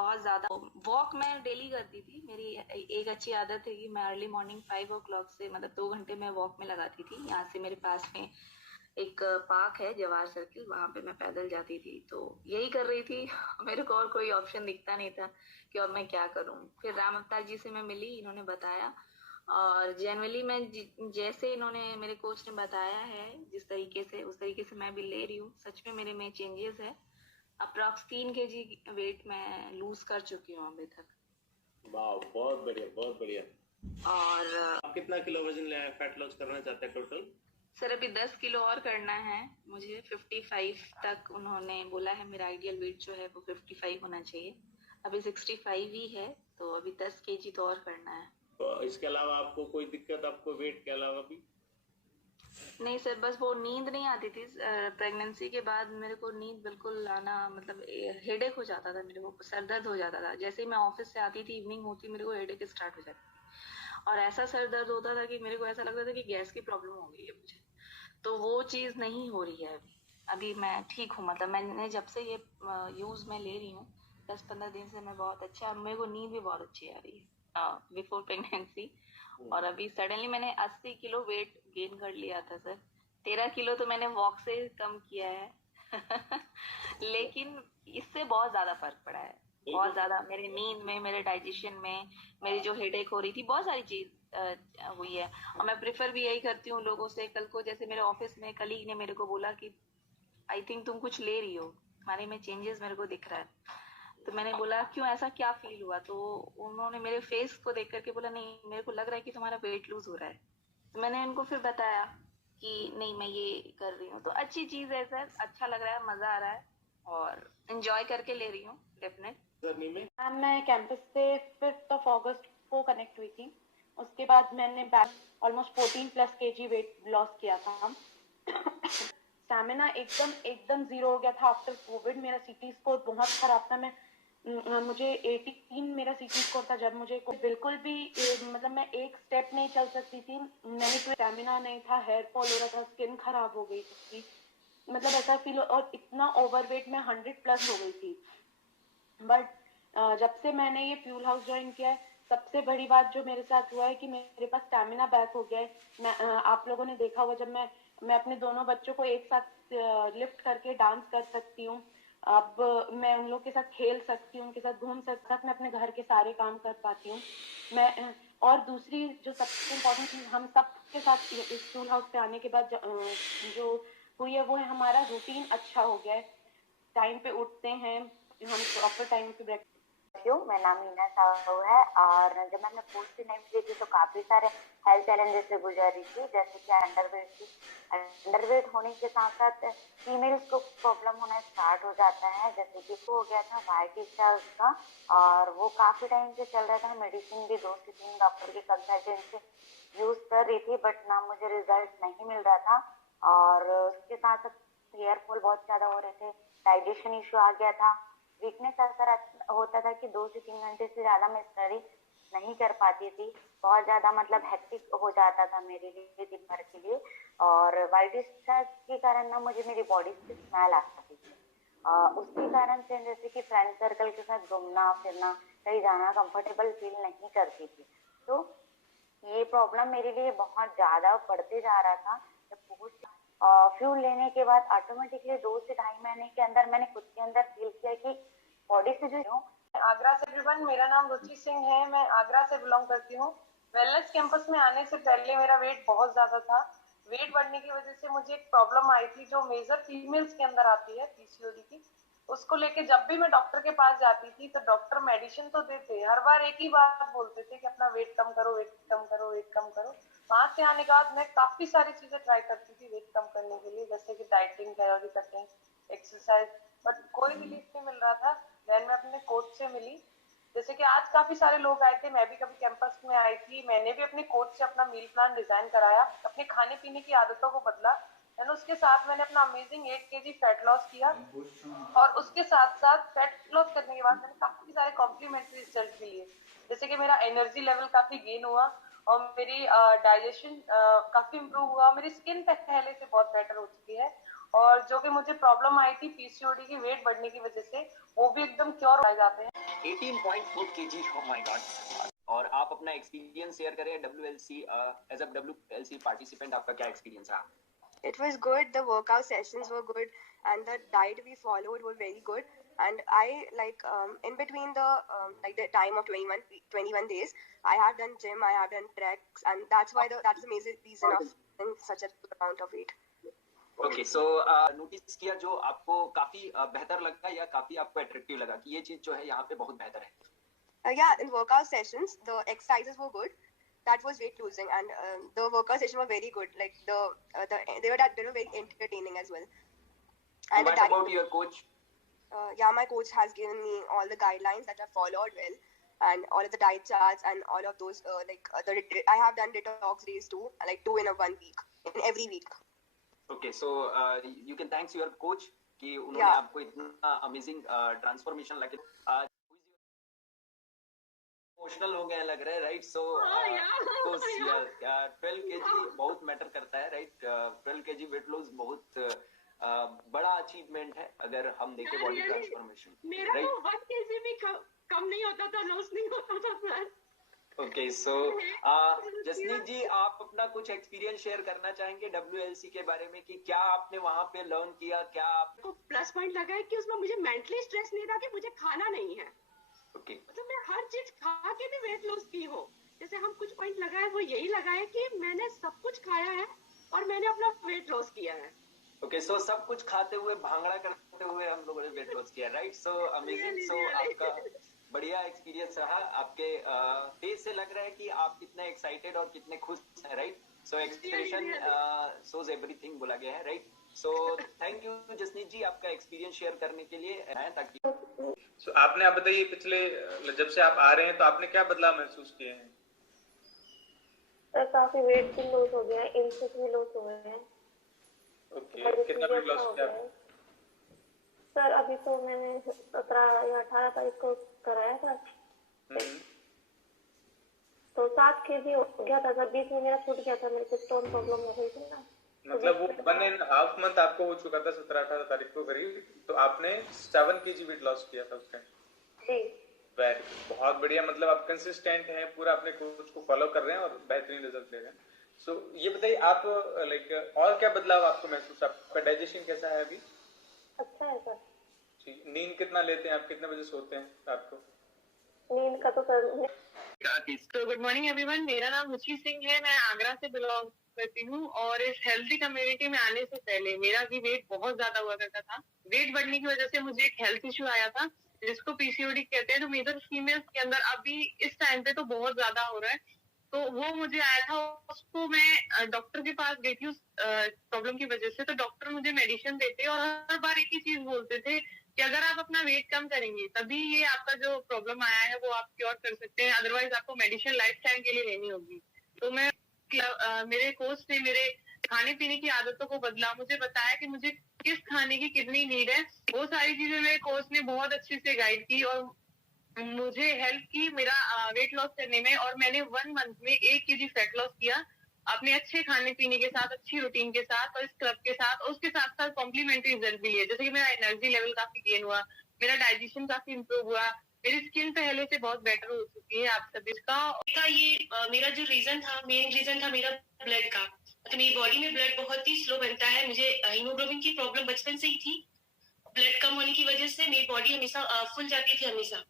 बहुत ज्यादा। वॉक मैं डेली करती थी। मेरी एक अच्छी आदत है कि मैं अर्ली मॉर्निंग 5 o'clock से मतलब 2 घंटे में वॉक में लगाती थी। यहाँ से मेरे पास में एक पार्क है जवाहर सर्किल, वहां पे मैं पैदल जाती थी, तो यही कर रही थी। मेरे को और कोई ऑप्शन दिखता नहीं था कि और मैं क्या करूं। फिर राम अवतार जी से मैं मिली, इन्होंने बताया, और जनरली मैं जैसे इन्होंने मेरे कोच ने बताया है जिस तरीके से, उस तरीके से मैं भी ले रही हूँ। सच में मेरे में चेंजेस है। अप्रॉक्स 3 kg वेट मैं लूज कर चुकी हूँ अभी तक। वाह, बहुत बढ़िया, बहुत बढ़िया। और आप कितना किलो वजन फैट लॉस करना चाहते हैं टोटल? सर अभी 10 किलो और करना है मुझे। 55 तक उन्होंने बोला है। मेरा आइडियल वेट जो है वो 55 होना चाहिए। अभी 65 ही है, तो अभी 10 kg तो और करना है। तो इसके अलावा आपको कोई दिक्कत, आपको वेट के अलावा भी? नहीं सर, बस वो नींद नहीं आती थी। प्रेगनेंसी के बाद मेरे को नींद बिल्कुल आना, मतलब हेडेक हो जाता था मेरे को, सर दर्द हो जाता था। जैसे ही मैं ऑफिस से आती थी, इवनिंग होती, मेरे को हेडेक स्टार्ट हो जाती। और ऐसा सर दर्द होता था कि मेरे को ऐसा लगता था कि गैस की प्रॉब्लम हो गई है मुझे। तो वो चीज नहीं हो रही है अभी। अभी मैं ठीक हूँ। मतलब मैंने जब से ये यूज में ले रही हूँ 10-15 दिन से, मैं बहुत अच्छा, मेरे को नींद भी बहुत अच्छी आ रही है बिफोर प्रेगनेंसी। और अभी सडनली मैंने 80 किलो वेट गेन कर लिया था सर। 13 किलो तो मैंने वॉक से कम किया है। लेकिन इससे बहुत ज्यादा फर्क पड़ा है। बहुत ज्यादा मेरी नींद में, मेरे डाइजेशन में, मेरी जो हेडेक हो रही थी, बहुत सारी चीज हुई है। और मैं प्रेफर भी यही करती हूँ लोगों से। कल को जैसे मेरे ऑफिस में कलीग ने मेरे को बोला कि आई थिंक तुम कुछ ले रही हो, तुम्हारे में चेंजेस मेरे को दिख रहा है। तो मैंने बोला क्यों, ऐसा क्या फील हुआ? तो उन्होंने मेरे फेस को देख करके बोला नहीं, मेरे को लग रहा है कि तुम्हारा वेट लूज हो रहा है। तो मैंने उनको फिर बताया कि नहीं, मैं ये कर रही हूँ। तो अच्छी चीज है सर, अच्छा लग रहा है, मजा आ रहा है, और एंजॉय करके ले रही हूँ डेफिनेट। मैम मैं कैंपस से 5 अगस्त को कनेक्ट हुई थी। उसके बाद मैंने ऑलमोस्ट 14+ kg वेट लॉस किया था। स्टैमिना एकदम जीरो हो गया था आफ्टर कोविड। मेरा सीटी स्कोर बहुत खराब था। मुझे 18 मेरा सीटी स्कोर था जब मुझे बिल्कुल भी मतलब मैं एक स्टेप नहीं चल सकती थी। नहीं तो स्टैमिना नहीं था, हेयर फॉल हो रहा था, स्किन खराब हो गई थी, मतलब ऐसा फील। और इतना ओवरवेट में 100+ हो गई थी। बट जब से मैंने ये फ्यूल हाउस ज्वाइन किया है, सबसे बड़ी बात जो मेरे साथ हुआ है कि मेरे पास स्टैमिना बैक हो गया है। मैं आप लोगों ने देखा होगा, जब मैं अपने दोनों बच्चों को एक साथ लिफ्ट करके डांस कर सकती हूँ। अब मैं उन लोग के साथ खेल सकती हूँ, उनके साथ घूम सकती हूँ, मैं अपने घर के सारे काम कर पाती हूँ। मैं और दूसरी जो सबसे इम्पोर्टेंट चीज हम सब के साथ इस फ्यूल हाउस पे आने के बाद जो हुई है वो है हमारा रूटीन अच्छा हो गया है। टाइम पे उठते हैं हम, प्रॉपर टाइम पे ब्रेक। मेरा नाम मीना साहू है, और जब मैंने पोस्ट नहीं मिली थी तो काफी सारे हेल्थ चैलेंजेस से गुजर रही थी, जैसे कि अंडरवेट थी। अंडरवेट होने के साथ साथ फीमेल्स को प्रॉब्लम होना स्टार्ट हो जाता है, जैसे कि हो गया था वाइटिस था उसका, और वो काफी टाइम से चल रहा था। मेडिसिन भी 2 से 3 डॉक्टर के कंसल्टेंट से यूज कर रही थी, बट ना मुझे रिजल्ट नहीं मिल रहा था। और उसके साथ साथ हेयर फॉल बहुत ज्यादा हो रहे थे, डाइजेशन इश्यू आ गया था, वीकनेस ऐसा होता था कि 2 से 3 घंटे से ज्यादा मैं स्टडी नहीं कर पाती थी। बहुत ज्यादा मतलब हेक्टिक हो जाता था मेरे लिए दिन भर के लिए। और वाइट डिस्चार्ज के कारण ना मुझे मेरी बॉडी से स्मेल आ सकती थी। उसके कारण से जैसे कि फ्रेंड सर्कल के साथ घूमना फिरना, कहीं जाना कंफर्टेबल फील नहीं करती थी। तो ये प्रॉब्लम मेरे लिए बहुत ज्यादा बढ़ते जा रहा था। जब पोस्ट फ्यूल लेने के बाद ऑटोमेटिकली 2 से 2.5 महीने के अंदर मैंने खुद के अंदर फील किया कि बॉडी से जो आगरा से एवरीवन, मेरा नाम रुचि सिंह है, मैं आगरा से बिलोंग करती हूँ। वेलनेस कैंपस में आने से पहले मेरा वेट बहुत ज्यादा था। वेट बढ़ने की वजह से मुझे एक प्रॉब्लम आई थी जो मेजर फीमेल्स के अंदर आती है, पीसीओडी की। उसको लेके जब भी मैं डॉक्टर के पास जाती थी तो डॉक्टर मेडिसिन तो देते, हर बार एक ही बात बोलते थे कि अपना वेट कम करो, वेट कम करो, वेट कम करो। वहां से आने के बाद मैं काफी सारी चीजें ट्राई करती थी वेट कम करने के लिए, जैसे कि dieting, calorie cutting, exercise, but कोई रिलीफ नहीं मिल रहा था। देन मैं अपने कोच से मिली, जैसे कि आज काफी सारे लोग आए थे, मैं भी कभी कैंपस में आई थी। मैंने भी अपने कोच से अपना मील प्लान डिजाइन कराया, अपने खाने पीने की आदतों को बदला, एंड उसके साथ मैंने अपना अमेजिंग 8 kg फैट लॉस किया। और उसके साथ साथ फैट लॉस करने के बाद मैंने काफी सारे कॉम्प्लीमेंट्री रिजल्ट भी लिए, जैसे कि मेरा एनर्जी लेवल काफी गेन हुआ, और मेरी डाइजेशन काफी इम्प्रूव हुआ, मेरी स्किन पहले से बहुत बेटर हो चुकी है। और जो भी मुझे प्रॉब्लम आई थी पीसीओडी की वेट बढ़ने की वजह से, वो भी एकदम क्योर हो जाते हैं। 18.4 kg, oh my god। और आप अपना एक्सपीरियंस शेयर करें WLC as a WLC participant, आपका क्या एक्सपीरियंस रहा? It was good. The workout sessions were good, and the diet we followed were very good. And I in between the the time of 21 days, I have done gym, I have done treks, and that's the major reason of losing such a good amount of weight. Okay, so notice किया जो आपको काफी बेहतर लगा या काफी आपको attractive लगा कि ये चीज जो है यहाँ पे बहुत बेहतर है? Yeah, in workout sessions, the exercises were good. That was weight losing, and the workout session were very good. Like they were very entertaining as well. And what about your coach? Yeah, my coach has given me all the guidelines that I followed well, and all of the diet charts and all of those I have done detox days too, like 2 in a 1 week, in every week. Okay, so you can thanks your coach कि उन्होंने आपको इतना amazing transformation लगे। Emotional हो गए लग रहा है, राइट? सो 12 kg बहुत मैटर करता है, राइट? 12 kg वेट लॉस बहुत बड़ा अचीवमेंट है अगर हम देखें बॉडी ट्रांसफॉर्मेशन। मेरा तो 1 kg भी कम नहीं होता था, लॉस नहीं होता था सर। ओके, सो जसनीत जी, आप अपना कुछ एक्सपीरियंस शेयर करना चाहेंगे WLC के बारे में कि क्या आपने वहाँ पे लर्न किया? क्या आपको प्लस पॉइंट लगा है कि उसमें मुझे मेंटली स्ट्रेस नहीं था कि मुझे खाना नहीं है। ओके, मतलब मैं हर चीज खा के भी वेट लॉस की हो। जैसे हम कुछ पॉइंट लगाए वो यही लगाए कि मैंने सब कुछ खाया है और मैंने अपना वेट लॉस किया है। ओके, सो सब कुछ खाते हुए भांगड़ा करते हुए हम लोगों ने वेट लॉस किया, राइट? So amazing. सो आपका बढ़िया एक्सपीरियंस रहा। आपके फेस से लग रहा है कि आप कितने एक्साइटेड और कितने खुश हैं, right? So expression shows everything बोला गया है, right? So thank you Jasneet ji, आपका एक्सपीरियंस शेयर करने के लिए है ताकि आपने आप बताइए, पिछले जब से आप आ रहे हैं तो आपने क्या बदलाव महसूस किए हैं? सर काफी वेट भी लॉस हो गया है, इंचेस भी लॉस हो गए हैं। ओके, कितना वेट लॉस किया आपने? सर अभी तो मैंने 17 या 18 तारीख को कराया था, तो 7 kg हो गया था। बीच में मेरा छूट गया था, मेरे को स्टोन प्रॉब्लम हो गई थी ना। मतलब वो 1.5 मंथ आपको हो चुका था 17-18 तारीख को करीब, तो आपने 7 kg वेट लॉस किया था उस टाइम? जी, वेरी बहुत बढ़िया। मतलब आप कंसिस्टेंट हैं, पूरा अपने कोच को फॉलो कर रहे हैं और बेहतरीन रिजल्ट ले रहे हैं। सो ये बताइए आप और क्या बदलाव आपको महसूस? आपका डाइजेशन कैसा है अभी? अच्छा है सर जी। नींद कितना लेते हैं आप? कितने बजे सोते हैं रात को? नींद का तो सर तो गुड मॉर्निंग एवरीवन, मेरा नाम रुचि सिंह है, मैं आगरा से बिलोंग करती हूँ। और इस हेल्थी कम्युनिटी में आने से पहले मेरा भी वेट बहुत ज्यादा हुआ करता था। वेट बढ़ने की वजह से मुझे एक हेल्थ इश्यू आया था जिसको PCOD कहते हैं, जो मेजर फीमेल्स के अंदर अभी इस टाइम पे तो बहुत ज्यादा हो रहा है। तो वो मुझे आया था, उसको मैं डॉक्टर के पास गई थी उस प्रॉब्लम की वजह से। तो डॉक्टर मुझे मेडिसिन देते और हर बार एक ही चीज बोलते थे कि अगर आप अपना वेट कम करेंगे तभी ये आपका जो प्रॉब्लम आया है वो आप क्योर कर सकते हैं, अदरवाइज आपको मेडिसिन लाइफ टाइम के लिए लेनी होगी। तो मैं मेरे कोच ने मेरे खाने पीने की आदतों को बदला, मुझे बताया कि मुझे किस खाने की कितनी नीड है। वो सारी चीजें मेरे कोच ने बहुत अच्छे से गाइड की और मुझे हेल्प की मेरा वेट लॉस करने में। और मैंने 1 मंथ में 1 kg फैट लॉस किया अपने अच्छे खाने पीने के साथ, अच्छी रूटीन के साथ और स्क्रब के साथ। और उसके साथ साथ कॉम्प्लीमेंट्री रिजल्ट भी लिए, जैसे कि मेरा एनर्जी लेवल काफी गेन हुआ, मेरा डाइजेशन काफी इंप्रूव हुआ, मेरी स्किन पहले से बहुत बेटर हो चुकी है। आप सभी का ये मेरा जो रीजन था, मेन रीजन था मेरा ब्लड का। तो मेरी बॉडी में ब्लड बहुत ही स्लो बनता है। मुझे हीमोग्लोबिन की प्रॉब्लम बचपन से ही थी। ब्लड कम होने की वजह से मेरी बॉडी हमेशा फुल जाती थी हमेशा,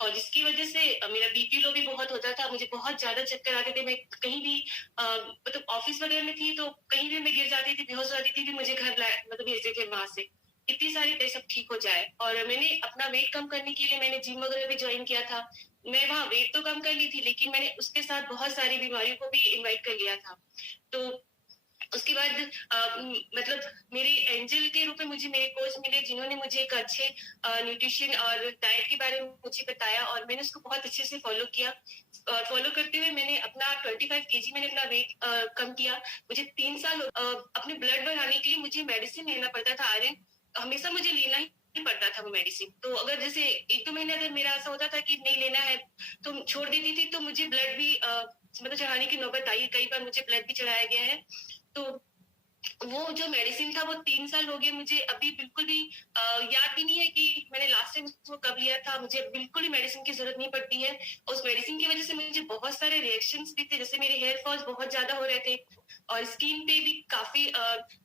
और जिसकी वजह से मेरा BP लो भी बहुत होता था। मुझे बहुत ज्यादा चक्कर आते थे। मैं कहीं भी मतलब ऑफिस वगैरह में थी तो कहीं भी मैं गिर जाती थी, बेहोश हो जाती थी, मुझे घर मतलब भेजते थे वहां से। इतनी सारी पे सब ठीक हो जाए। और मैंने अपना वेट कम करने के लिए मैंने जिम वगैरह भी ज्वाइन किया था। मैं वहाँ वेट तो कम कर ली थी, लेकिन मैंने उसके साथ बहुत सारी बीमारियों को भी इन्वाइट कर लिया था। तो उसके बाद मतलब मेरे एंजल के रूप में मुझे मेरे कोच मिले, जिन्होंने मुझे एक अच्छे न्यूट्रिशन और डाइट के बारे में मुझे बताया और मैंने उसको बहुत अच्छे से फॉलो किया। और फॉलो करते हुए मैंने अपना 25 kg मैंने अपना वेट कम किया। मुझे 3 साल अपने ब्लड बढ़ाने के लिए मुझे मेडिसिन लेना पड़ता था, आयरन हमेशा मुझे लेना ही पड़ता था वो मेडिसिन। तो अगर जैसे 1-2 महीने अगर मेरा ऐसा होता था कि नहीं लेना है तो छोड़ देती थी, तो मुझे ब्लड भी मतलब चढ़ाने की नौबत आई। कई बार मुझे ब्लड भी चढ़ाया गया है। तो वो जो मेडिसिन था वो 3 साल हो गए मुझे, अभी बिल्कुल भी याद भी नहीं है कि मैंने लास्ट टाइम उसको कब लिया था। मुझे बिल्कुल भी मेडिसिन की जरूरत नहीं पड़ती है। उस मेडिसिन की वजह से मुझे बहुत सारे रिएक्शंस भी थे, जैसे मेरे हेयर फॉल्स बहुत ज्यादा हो रहे थे और स्किन पे भी काफी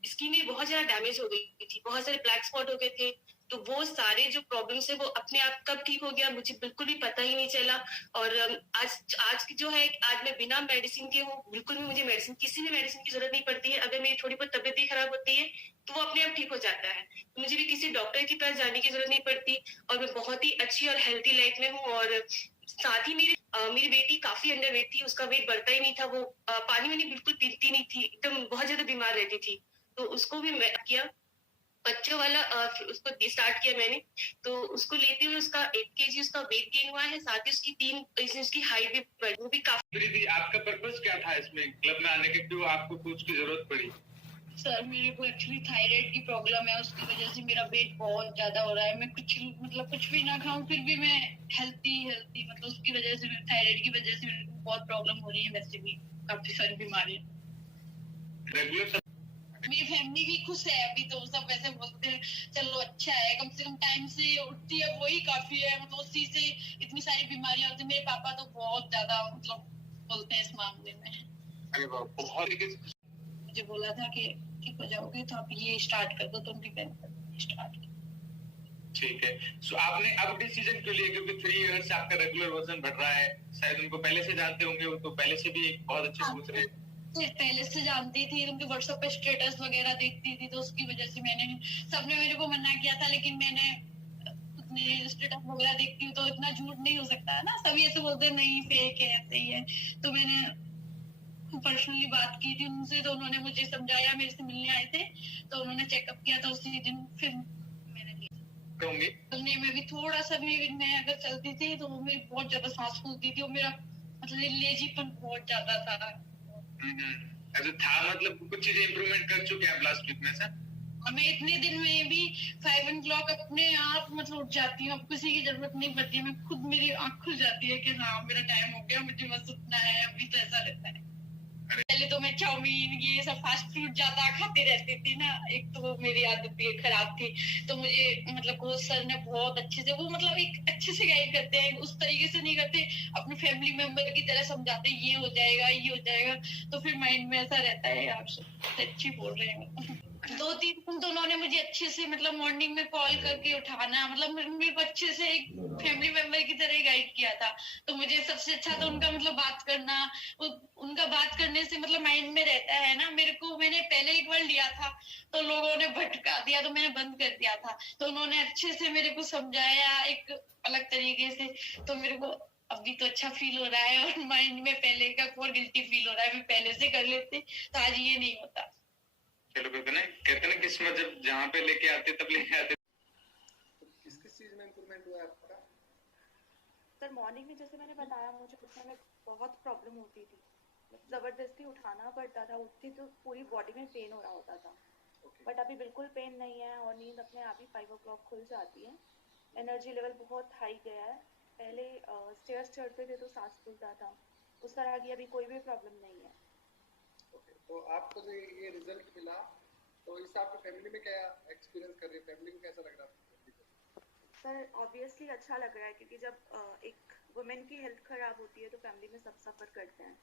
स्किन में बहुत ज्यादा डैमेज हो गई थी, बहुत सारे ब्लैक स्पॉट हो गए थे। तो वो सारे जो प्रॉब्लम्स है वो अपने आप कब ठीक हो गया मुझे बिल्कुल भी पता ही नहीं चला। और आज आज की जो है, आज मैं बिना मेडिसिन के हूँ, बिल्कुल भी मुझे मेडिसिन, किसी भी मेडिसिन की जरूरत नहीं पड़ती है। अगर मेरी थोड़ी बहुत तबियत भी खराब होती है तो वो अपने आप ठीक हो जाता है, तो मुझे भी किसी डॉक्टर के पास जाने की जरूरत नहीं पड़ती और मैं बहुत ही अच्छी और हेल्थी लाइफ में हूँ। और साथ ही मेरी बेटी काफी अंडर वेट थी, उसका वेट बढ़ता ही नहीं था, वो पानी वानी बिल्कुल पीती नहीं थी, एकदम बहुत ज्यादा बीमार रहती थी। तो उसको भी मैं किया बच्चों वाला उसको स्टार्ट किया मैंने। तो उसको लेते हुए उसका 8 kg उसका वेट गेन हुआ है, साथ ही उसकी हाइट भी बढ़ी, वो भी काफी। दीदी आपका पर्पस क्या था इसमें क्लब में आने के, क्यों आपको कोच की जरूरत पड़ी? सर मेरे को एक्चुअली थायराइड की प्रॉब्लम है, उसकी वजह से मेरा वेट बहुत ज्यादा हो रहा है। मैं कुछ भी ना खाऊं फिर भी मैं हेल्थी मतलब उसकी वजह से, थायराइड की वजह से मेरे को बहुत प्रॉब्लम हो रही है। वैसे भी काफी सारी बीमारियां। रेगुलर मेरी फैमिली भी खुश है अभी, तो सब वैसे बोलते हैं चलो अच्छा है, कम से कम टाइम से उठती है वही काफी है, मतलब उसी से इतनी सारी बीमारियां होती है। मेरे पापा तो बहुत ज्यादा बोलते हैं इस मामले में। अरे बहुत मुझे बोला था कि ठीक हो जाओगे तो आप ये स्टार्ट कर दो, तुम भी स्टार्ट। ठीक है। सो आपने अब डिसीजन क्यों लिया, क्योंकि 3 इयर्स से आपका रेगुलर वजन बढ़ रहा है, शायद उनको पहले से जानते होंगे, वो तो पहले से भी एक बहुत अच्छे सोच रहे। पहले से जानती थी, उनके व्हाट्सएप पे स्टेटस वगैरह देखती थी, तो उसकी वजह से सबने मेरे को मना किया था, लेकिन मैंने अपने स्टेटस वगैरह देखती हूँ तो इतना झूठ नहीं हो सकता है ना, सभी ऐसे बोलते हैं नहीं फेक है ऐसे ही है। तो मैंने पर्सनली बात की थी उनसे, तो उन्होंने मुझे समझाया, मेरे से मिलने आए थे तो उन्होंने चेकअप किया था उसी दिन, फिर मैंने लिया। मैं भी थोड़ा सा भी मैं अगर चलती थी तो मेरी बहुत ज्यादा सांस फूलती थी और मेरा लेजीपन बहुत ज्यादा था। ऐसा था, मतलब कुछ चीजें इम्प्रूवमेंट कर चुके हैं आप लास्ट वीक में सर? मैं इतने दिन में भी 5 o'clock अपने आप उठ जाती हूँ, अब किसी की जरूरत नहीं पड़ती है, मैं खुद मेरी आँख खुल जाती है कि हाँ मेरा टाइम हो गया, मुझे बस उठना है अभी, तो ऐसा रहता है। पहले तो मैं चाउमीन ये सब फास्ट फूड ज्यादा खाती रहती थी ना, एक तो मेरी आदत भी खराब थी, तो मुझे कोच सर ने बहुत अच्छे से, वो एक अच्छे से गाइड करते हैं, उस तरीके से नहीं करते, अपने फैमिली मेंबर की तरह समझाते ये हो जाएगा, तो फिर माइंड में ऐसा रहता है यार सच्ची बोल रहे हैं। 2-3 दिन तो उन्होंने मुझे अच्छे से मॉर्निंग में कॉल करके उठाना, मेरे को अच्छे से एक फैमिली मेंबर की तरह गाइड किया था। तो मुझे सबसे अच्छा तो उनका बात करना, उनका बात करने से माइंड में रहता है ना। मैंने पहले एक बार लिया था तो लोगों ने भटका दिया, तो मैंने बंद कर दिया था, तो उन्होंने अच्छे से मेरे को समझाया एक अलग तरीके से, तो मेरे को अभी तो अच्छा फील हो रहा है और माइंड में पहले का और गिल्टी फील हो रहा है, मैं पहले से कर लेती तो आज ये नहीं होता। चलो कहते ना किस्मत जब जहाँ पे लेके आते तब लेके आते। किस चीज में इम्प्रूवमेंट हुआ है आपका? सर मॉर्निंग में जैसे मैंने बताया, मुझे उठने में बहुत प्रॉब्लम होती थी, जबरदस्ती उठाना पड़ता था, उठती तो पूरी बॉडी में पेन हो रहा होता था। बट अभी बिल्कुल पेन नहीं है और नींद अपने आप ही 5 o'clock खुल जाती है। एनर्जी लेवल बहुत हाई गया है, पहले स्टेयर्स चढ़ते थे तो सांस फूलता था, उस तरह की अभी कोई भी प्रॉब्लम नहीं है। तो आपको जो ये रिजल्ट मिला, तो इससे आपकी फैमिली में क्या एक्सपीरियंस कर रही है, फैमिली को कैसा लग रहा है? सर ऑब्वियसली अच्छा लग रहा है, क्योंकि जब एक वुमेन की हेल्थ खराब होती है तो फैमिली में सब सफर करते हैं,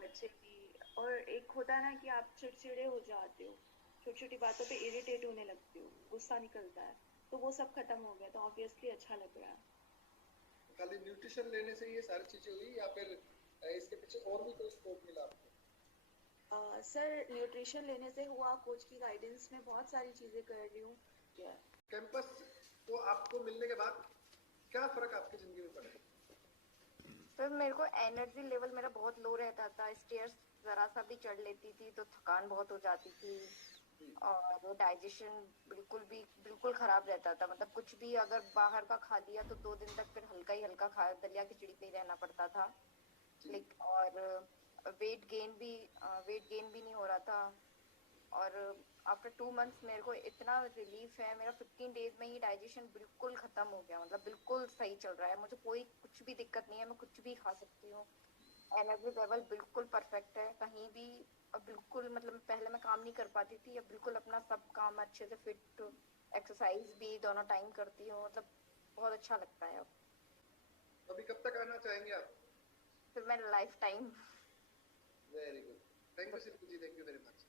बच्चे भी, और एक होता है ना कि आप चिड़चिड़े हो जाते हो, छोटी छोटी बातों पे इरिटेट होने लगते हो, गुस्सा निकलता है, तो वो सब खत्म हो गया, तो ऑब्वियसली अच्छा लग रहा है। खाली न्यूट्रिशन लेने से ये सारी चीजें हुई या फिर इसके पीछे और भी कोई स्कोप मिला आपको? सर न्यूट्रिशन लेने से हुआ, कोच की गाइडेंस में बहुत सारी चीजें कर रही हूँ। कैंपस को आपको मिलने के बाद क्या फर्क आपकी जिंदगी में पड़ा? सर मेरे को एनर्जी लेवल मेरा बहुत लो रहता था, स्टेयर्स जरा सा भी चढ़ लेती थी तो थकान बहुत हो जाती थी, और डाइजेशन बिल्कुल खराब रहता था, कुछ भी अगर बाहर का खा लिया तो 2 दिन तक फिर हल्का ही हल्का खा, दलिया खिचड़ी पे ही रहना पड़ता था। और वेट गेन भी नहीं हो रहा था, और आफ्टर 2 months मेरे को इतना रिलीफ है, मेरा 15 days में ही डाइजेशन बिल्कुल खत्म हो गया, बिल्कुल सही चल रहा है, मुझे कोई कुछ भी दिक्कत नहीं है, मैं कुछ भी खा सकती हूँ, एनर्जी लेवल बिल्कुल परफेक्ट है, कहीं भी अब बिल्कुल मतलब पहले मैं काम नहीं कर पाती थी, अब बिल्कुल अपना सब काम अच्छे से फिट, एक्सरसाइज भी दोनों टाइम करती हूँ, मतलब बहुत अच्छा लगता है अब। अभी कब तक आना चाहेंगे आप? फिर मैं life time. Very good, thank you Shilpi ji, thank you very much.